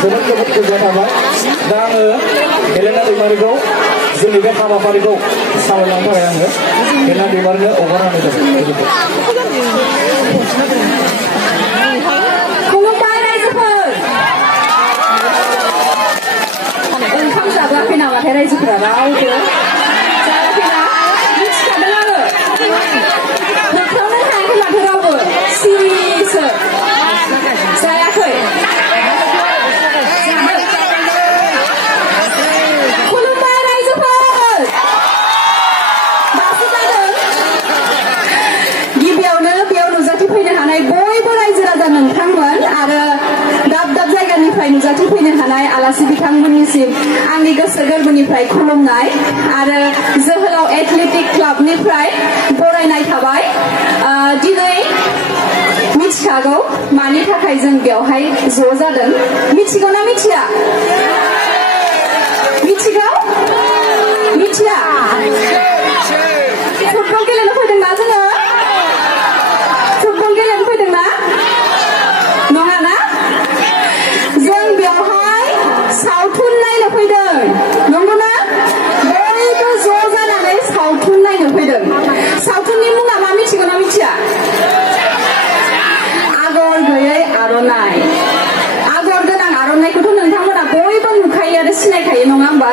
जोबोद गोजोननाय थाबाय दा आङो हेलेना दैमारिखौ जोंनि बे हाबाफारिखौ सावरायलांनो थाखाय आङो हेलेना दैमारिनो हगारनानै दोनो खुलुमबाय रायजोफोर ओंखाम जाबोआखै नामाथाय रायजोफोरा रावबो जायाखै ना मिथिखादों आङो होख्रावनो हायाखै माथो रावबो सिरिसो जायाखै खुलुमबाय रायजोफोर दासो जादों गिबियावनो बेयाव नुजाथिफैनो हानाय बयबो रायजो राजा नोंथांमोन आरो दाब दाब जायगानिफ्राय नुजाथिफैनो हानाय आलासि बिथांमोननिसिम आंनि गोसो गोरबोनिफ्राय खुलुमनाय आरो जोहोलाव एथलेटिक क्लाबनिफ्राय बरायनाय थाबाय दिनै मिथिखागौ मानि थाखाय जों बेवहाय ज' जादों मिथिगौ ना मिथिया मिथिगौ मिथिया फुटबल गेलेनो फैदों ना जोङो फुटबल गेलेनो फैदों ना नङा ना जों बेवहाय सावथुन नायनो फैदों नंगौ ना बयबो ज' जानानै सावथुन नायनो फैदों सावथुननि मुङा मा मिथिगौ ना मिथिया आगर गैयै आर'नाइ आगर गोनां आर'नाइखौथ' नोंथांमोना बयबो नुखायो आरो सिनायखायो नङा होमबा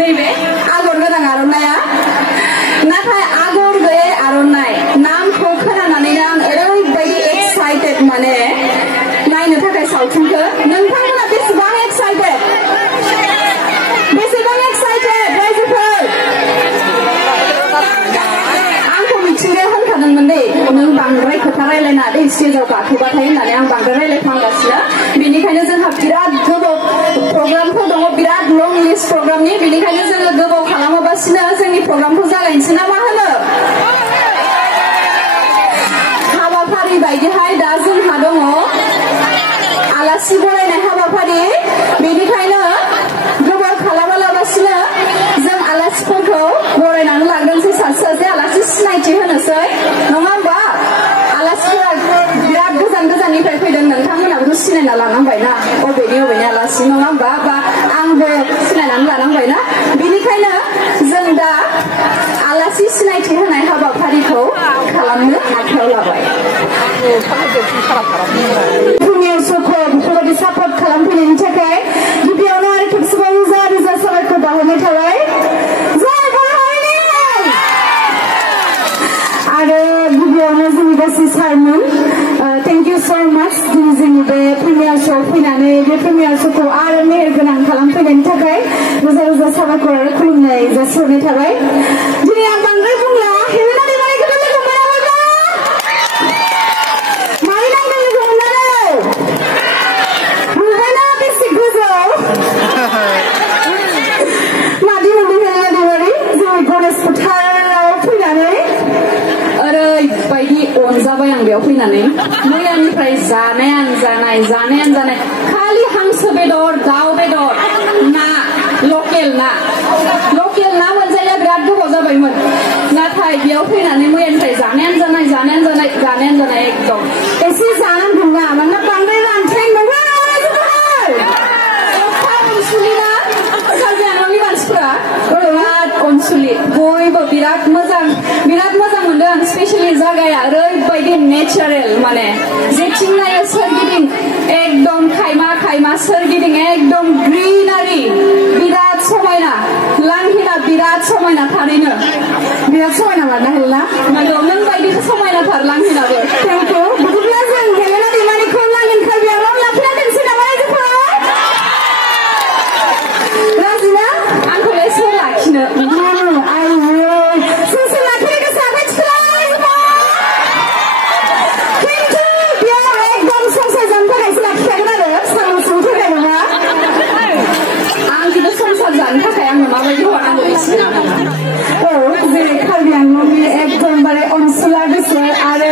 नैबे आगर गोनां आर'नाइया नाथाय आगर गैयै आर'नाइ नामखौ खोनानानैनो आं ओरैबायदि एक्साइटेड माने नायनो थाखाय सावथुनखौ नोंथांमोना बेसेबां एक्साइटेड रायजोफोर आंखौ मिथिंगाया होनखादोंमोन दे नों बांद्राय खोथा रायलायना दे स्टेजाव गाखोबाथाय होननानै आं बांद्राय रायलायफ्लांगासिनो बेनिखायनो जोंहा बिराद गोबाव प्रग्रामफोर दङ बिराद लं लिस्ट प्रग्रामनि बेनिखायनो जोङो गोबाव खालामाबासिनो जोंनि प्रग्रामखौ जागायनोसै ना मा होनो हाबाफारि बायदिहाय दा जोंहा दङ आलासि बरायनाय हाबाफारि बेनिखायनो गोबाव खालामालाबासिनो जों आलासिफोरखौ बरायनानै लांदोंसै सासे सासे आलासि सिनायथि होनोसै नङा होमबा आलासिफोरा बिराद गोजान गोजाननिफ्राय फैदों नोंथांमोनाबोथ' सिनायना लानांबायना अबेनि आलासि नङा होमबा बा आंबो सिनायनानै लानांबायना बेनिखायनो जों दा आलासि सिनायथि होनाय हाबाफारिखौ खालामनो आखायाव लाबाय बेफोरबायदि सापर्ट खालामफैनायनि थाखाय गिबियावनो आरो खेबसेबाव रोजा रोजा साबायखर बावहरनाय थाबाय आरो गिबियावनो जोंनि गासै सारमोन थेंक इउ स' माच दिनै जोंनि बे प्रिमियार श'आव फैनानै बे प्रिमियार श'खौ आरो मेहेर गोनां खालामफैनायनि थाखाय रोजा रोजा साबायखर आरो खुलुमनाय जासिहरनाय थाबाय दिनै आं बांद्राय बुंला हेलेना दैमारिखौथ' लोगो मोनामोनबा मारै नांदों लोगो मोननानै नुबायना बेसे गोजौ मादि मोनदों हेलेना दैमारि जोंनि गणेश फोथाराव फैनानै ओरैबायदि अनजाबाय आं बेयाव फैनानै मैयानिफ्राय जानायानो जानाय खालि हांसो बेदर दाउ बेदर ना लकेल ना मोनजाया बिराद गोबाव जाबायमोन नाथाय बेयाव फैनानै मैयानिफ्राय जानायानो जानाय एकदम एसे जानांगौ ना मानोना बांद्राय रानथ्रें नङा अनसुलिना सारजायाननि मानसिफोरा बिराद अनसुलि बयबो बिराद मोजां मोनदों स्पेशली जायगाया ओरैबायदि नेचारेल माने जेथिं नायो सोरगिदिं एकदम खायमा सोरगिदिं एकदम ग्रिनारि बिराद समायना लांहिना बिराद समायना थारैनो बिराद समायना मारना हेलेना नंगौ नों बायदि समायनाथार लांहिनाबो थेंक इउ बिदिब्ला जों हेलेना दैमारिखौ लांहिन कार्बिआंलं लाखिना दोनसै नामा राजिना आंखौ एसे लाखिनो जेरै कार्बि आंलंनि एकदमबारे अनसुला गोसो आरो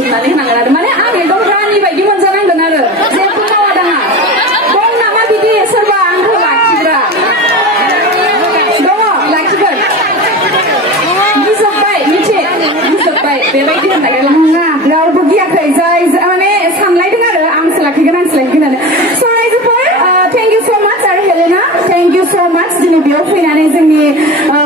फोजोबनानै होनांगोन आरो माने आं एकदम रानि बायदि मोनजानांगोन आरो जेबो मावा दाङा दं नामा बिदि सोरबा आंखौ लाखिग्रा दङ लाखिगोन गिजोब्बाय मिथि गिजोब्बाय बेबायदि होननाय लाङा रावबो गियाखै जाय माने सानलायदों आरो आंसो लाखिगोन होननानै स' रायजोफोर थेंक इउ स' माच आरो हेलेना थेंक इउ स' माच दिनै बेयाव फैनानै जोंनि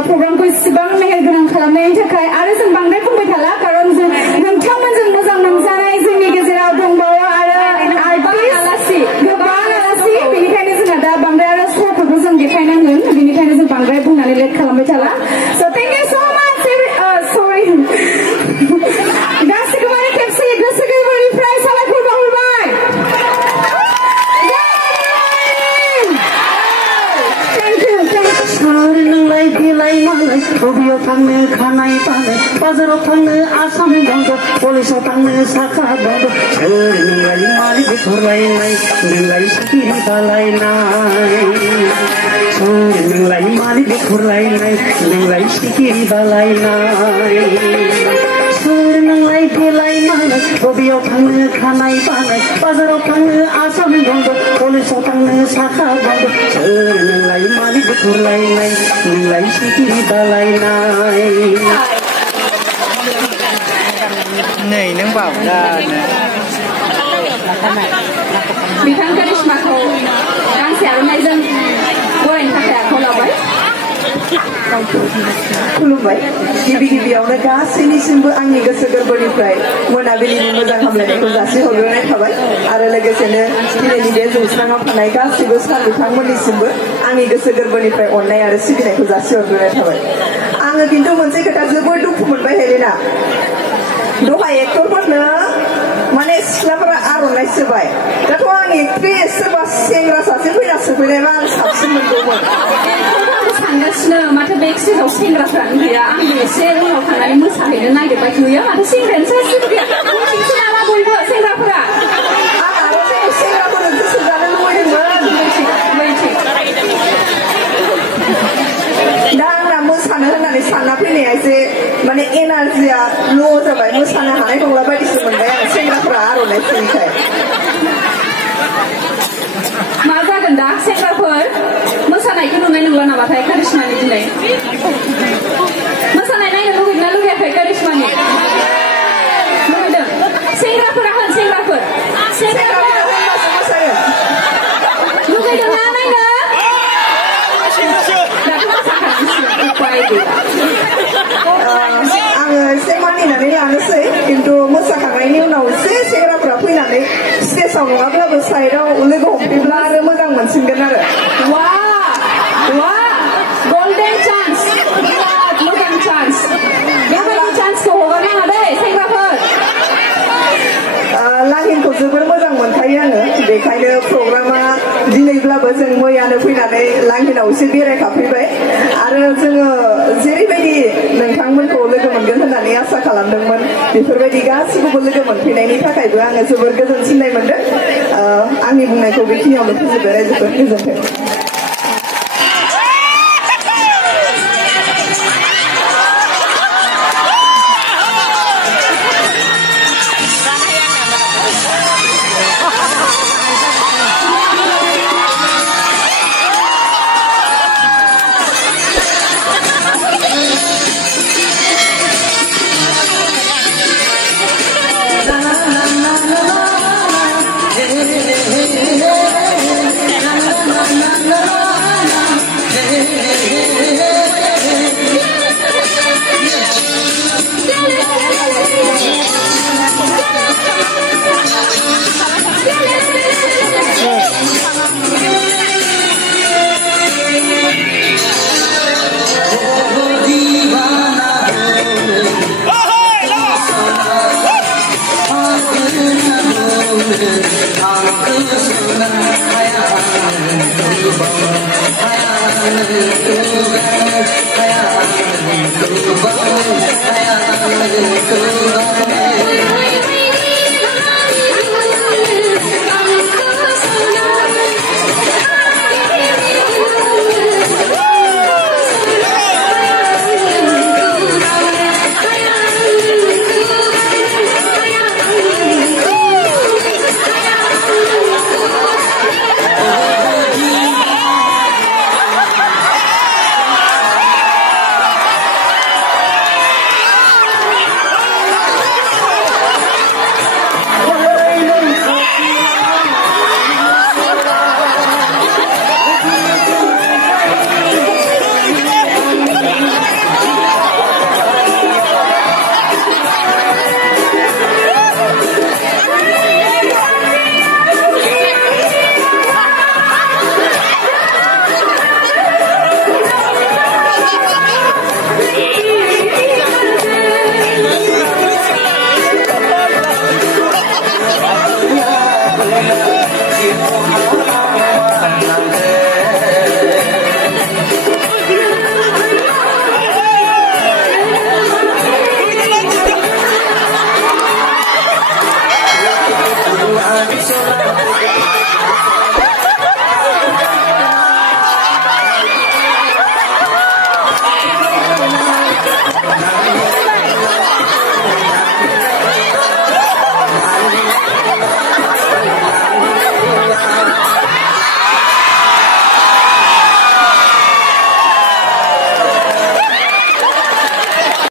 प्रग्रामखौ इसिबां मेहेरगोनां खालामनायनि थाखाय आरो जों बांद्राय बुंबाय थाला कारन जों नोंथांमोनजों मोजां मोनजानाय जोंनि गेजेराव दंबावो आरो आलासि गोबां आलासि बेनिखायनो जोंहा दा बांद्राय आरो श'फोरखौ जों देखायनांगोन बेनिखायनो जों बांद्राय बुंनानै लेट खालामबाय थाला स' थेंक इउ स' माच सरि गासैबो माने खेबसे गोसो गोरबोनिफ्राय साबायखर बावहरबाय सोर नोंलाय बेलाय मालाय बबेयाव थांनो खानाय बानाय बाजाराव थांनो आसाम बन्द कलेजाव थांनो साखा बन्द सोर नोंलाय मालिक बेथरलायनाय नोंलाय सिखिरि बालायनाय सोर नोंलाय मालिक बेथरलायनाय नोंलाय सिखिरि बालायनाय सोर नोंलाय बेलाय मालाय बबेयाव थांनो खानाय बानाय बाजाराव थांनो आसाम बन्द कलेजाव थांनो साखा बन्द सोर नोंलाय मालिक बेथरलायनाय नोंलाय सिखिरि बालायनाय नै नों बावदानो बिथां करिश्माखौ गांसे आर'नाइजों बरायनो थाखाय आखायाव लाबाय खुलुमबाय गिबि गिबियावनो गासैनिसिमबो आंनि गोसो गोरबोनिफ्राय मोनाबिलिनि मोजां हामलायनायखौ जासिहरग्रोनाय थाबाय आरो लोगोसेनो दिनैनि बे जौस्राङाव थानाय गासैबो सार बिथांमोननिसिमबो आंनि गोसो गोरबोनिफ्राय अननाय आरो सिबिनायखौ जासिहरग्रोनाय थाबाय आङो खिन्थु मोनसे खोथा जोबोद दुखु मोनबाय हेलेना दहाय एक्टरफोरनो माने सिख्लाफोरा आर'नाइ सोबाय दाथ' आं एक्ट्रेस सोरबा सेंग्रा सासे फैना सोफैनायबा आं साबसिन मोनगौमोन सानगासिनो माथो बेक स्टेजाव सेंग्राफ्रानो गैया आंबो एसे उनाव थांनानै मोसाहैनो नागिरबाय नुयो माथो सेंग्रायानो सासेबो गैया मिथिनोसै नामा बयबो सेंग्राफोरा आं आरो सेंग्राफोरनो गोसो जानो लुबैदोंमोन दा आंना मोसानो होननानै सानना फैनाया एसे माने एनार्जिया ल' जाबाय मोसानो हानाय नंला बायदिसो मोनबाय आं सेंग्राफोरा आर'नाइ सोयैखाय मा जागोन दा सेंग्राफोर मोसानायखौ नुनाय नंला नामाथाय करिश्मानि दिनै मोसानाय नायनो लुगैदोंना लुगैयाखै करिश्मानि लुगैदों सेंग्राफोरा होन सेंग्राफोर लुगैदोंना नायनो दाथ' मोसाखानांसिगोन उपाय गैया आङो एसे मानिनानै लानोसै खिन्थु मोसाखांनायनि उनाव एसे सेंग्राफोरा फैनानै स्टेजाव नङाब्लाबो साइडआव लोगो हमफैब्ला आरो मोजां मोनसिनगोन आरो वा गोल्डेन चान्स मोजां चान्स बेबायदि चान्सखौ हगारनाङा दै सेंग्राफोर लाहिनखौ जोबोर मोजां मोनखायो आङो बेखायनो प्रग्रामा दिनैब्लाबो जों मैयानो फैनानै लाहिनाव एसे बेरायखाफैबाय आरो जोङो जेरैबायदि नोंथांमोनखौ लोगो मोनगोन होननानै आसा खालामदोंमोन बेफोरबायदि गासिखौबो लोगो मोनफैनायनि थाखायबो आङो जोबोर गोजोनसिननाय मोनदों आंनि बुंनायखौ बेखिनियावनो फोजोबबाय रायजोफोर गोजोन्थों